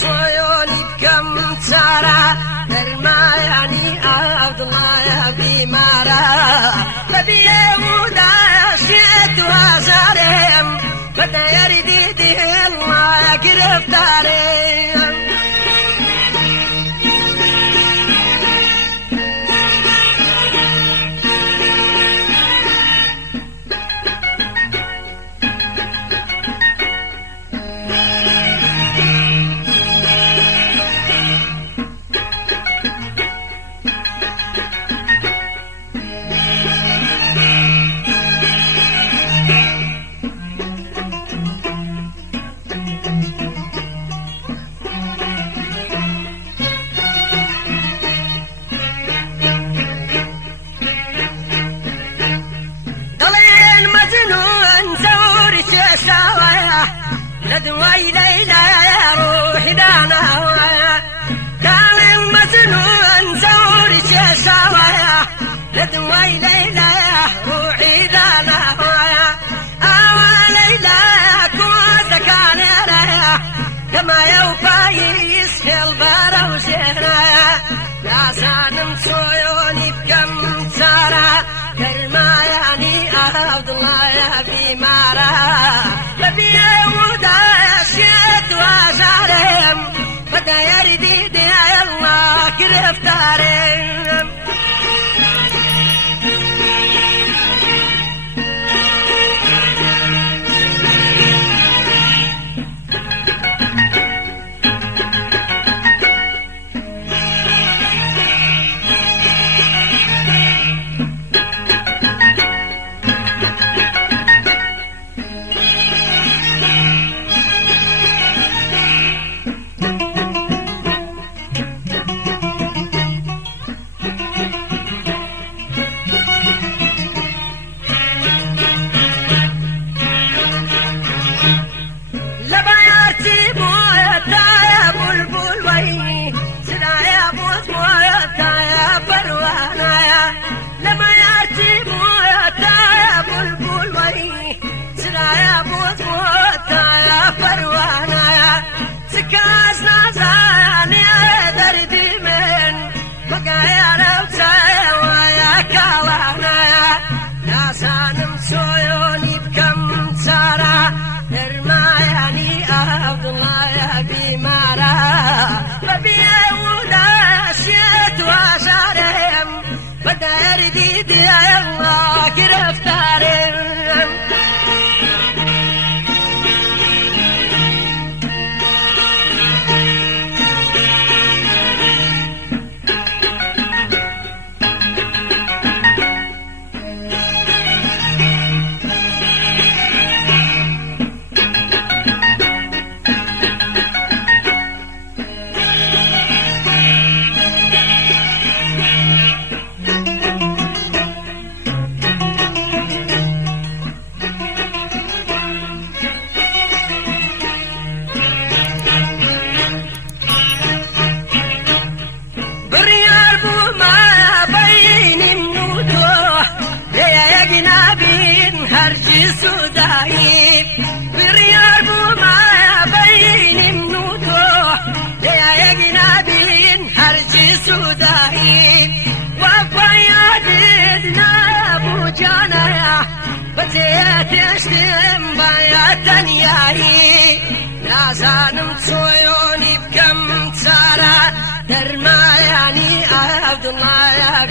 صيوني بكم ترى درماياني عبد الله يا بمارا بدي مودا شئت وزارم بدا يردي دي الله قرفتاري ندوي ليلى يا روحي دانا قال المجنون زوري شاوايا ندوي ليلى يا روحي دانا ليلى كوزا كان يا كما يوفاي يسهل بارا وشهنا يا سالم صيوني بكم سارة كرماياني عبد الله يا بمارا ببي بدا يردي دي الله كرفتاري صيوني بكم ترى درماياني عبد الله يا بمارا ببي ودا شئت وزارم بدا يردي دي الله كرفتاري سودايب بريار بوما بين منوتو يا جنابين هرجي سودايب وفيادنا بوجانا بتيتشتم بياتن ياي لازانم صيوني بكم ترى درماياني عبد الله يا